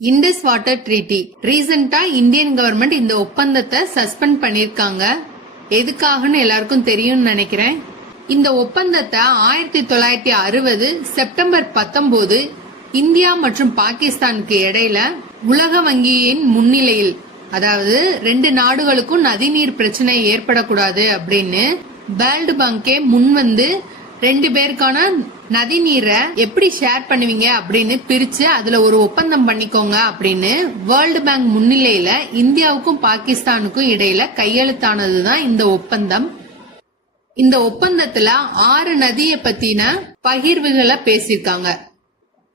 Indies water treaty ரீசெண்டா Indian government இந்த ஒப்பந்தத்தை சஸ்பெண்ட் பண்ணிருக்காங்க. எதுக்காகன்னு எல்லாருக்கும் தெரியும்னு நினைக்கிறேன். இந்த ஒப்பந்தத்தை 1960 செப்டம்பர் 19 இந்தியா மற்றும் பாகிஸ்தானுக்கு இடையில உலக வங்கியின் முன்னிலையில், அதாவது 2 நாடுகளுக்கும் நதிநீர் பிரச்சனை ஏற்படக்கூடாது அப்படின்னு வேர்ல்டு பேங்கே முன் வந்து 2 பேருக்கான நதி நீரை எப்படி ஷேர் பண்ணுவீங்க அப்படின்னு பிரிச்சு அதுல ஒரு ஒப்பந்தம் பண்ணிக்கோங்க அப்படின்னு வேர்ல்டு பேங்க் முன்னிலையில இந்தியாவுக்கும் பாகிஸ்தானுக்கும் இடையில கையெழுத்தானதுதான் இந்த ஒப்பந்தம். இந்த ஒப்பந்தத்துல 6 நதியை பத்தின பகிர்வுகளை பேசியிருக்காங்க.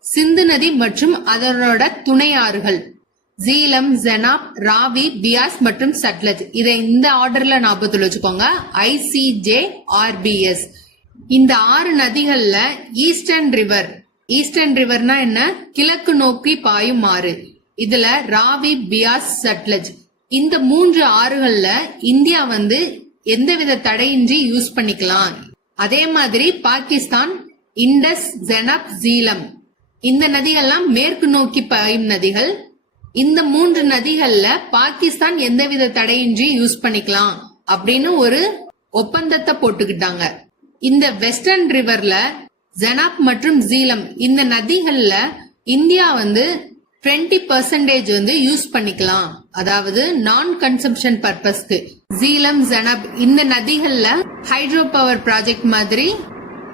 சிந்து நதி மற்றும் அதனோட துணை ஆறுகள் ஜீலம், ஜெனாப், ராவி, பியாஸ் மற்றும் சட்லஜ். இதை இந்த ஆர்டர்ல ஞாபகத்துல வச்சுக்கோங்க. ICJRBS. இந்த 6 நதிகள்ல ஈஸ்டர்ன் ரிவர்னா என்ன? கிழக்கு நோக்கி பாயும் ஆறு. இதுல ராவி, பியாஸ், சட்லஜ் இந்த 3 ஆறுகள்ல இந்தியா வந்து எந்தவித தடையின்றி யூஸ் பண்ணிக்கலாம். அதே மாதிரி பாகிஸ்தான் இண்டஸ், ஜெனப், ஜீலம் இந்த நதிகள்லாம் மேற்கு நோக்கி பாயும் நதிகள். இந்த 3 நதிகள்ல பாகிஸ்தான் எந்தவித தடையின்றி யூஸ் பண்ணிக்கலாம் அப்படின்னு ஒரு ஒப்பந்தத்தை போட்டுக்கிட்டாங்க. இந்த வெஸ்டர்ன் ரிவர்ல ஜெனாப் மற்றும் ஜீலம் இந்த நதிகள்ல இந்தியா வந்து 20% வந்து யூஸ் பண்ணிக்கலாம், அதாவது நான் கன்சம்ஷன் பர்பஸ்க்கு. ஜீலம், ஜெனாப் இந்த நதிகள்ல ஹைட்ரோ பவர் ப்ராஜெக்ட் மாதிரி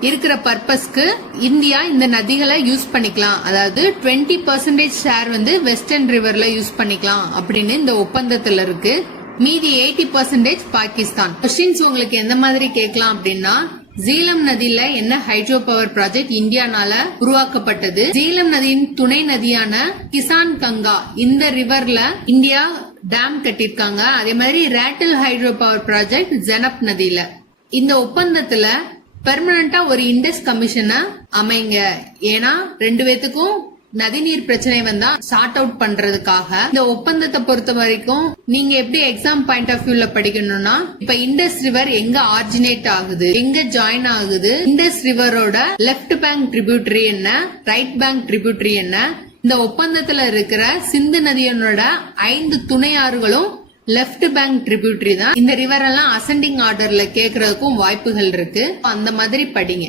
இருக்கிற பர்பஸ்க்கு இந்தியா இந்த நதிகளை யூஸ் பண்ணிக்கலாம், அதாவது 20% ஷேர் வந்து வெஸ்டர்ன் ரிவர்ல யூஸ் பண்ணிக்கலாம் அப்படின்னு இந்த ஒப்பந்தத்துல இருக்கு. மீதி 80% பாகிஸ்தான். கொஸ்டின்ஸ் உங்களுக்கு எந்த மாதிரி கேட்கலாம் அப்படின்னா, ஜீலம் நதியில என்ன ஹைட்ரோ பவர் ப்ராஜெக்ட் இந்தியானால உருவாக்கப்பட்டது? ஜீலம் நதியின் துணை நதியான கிசான் கங்கா இந்த ரிவர்ல இந்தியா டேம் கட்டிருக்காங்க. அதே மாதிரி ரேட்டில் ஹைட்ரோ பவர் ப்ராஜெக்ட் ஜெனப் நதியில. இந்த ஒப்பந்தத்துல பெர்மனண்டா ஒரு இண்டஸ் கமிஷனை அமைங்க. ஏன்னா 2 பேத்துக்கும் நதிநீர் பிரச்சனை வந்தா சார்ட் அவுட் பண்றதுக்காக. இந்த ஒப்பந்தத்தை பொறுத்த வரைக்கும் நீங்க எப்படி எக்ஸாம் பாயிண்ட் ஆஃப் வியூல படிக்கணும்னா, இப்ப இண்டஸ் ரிவர் எங்க ஆரிஜினேட் ஆகுது, எங்க ஜாயின் ஆகுது, இண்டஸ் ரிவரோட லெப்ட் பேங்க் ட்ரிபியூட்டரி என்ன, ரைட் பேங்க் ட்ரிபியூட்டரி என்ன, இந்த ஒப்பந்தத்துல இருக்கிற சிந்து நதியோட 5 துணை ஆறுகளும் லெப்ட் பேங்க் ட்ரிபியூட்டரி தான். இந்த ரிவர் எல்லாம் அசெண்டிங் ஆர்டர்ல கேக்குறதுக்கும் வாய்ப்புகள் இருக்கு. அந்த மாதிரி படிங்க.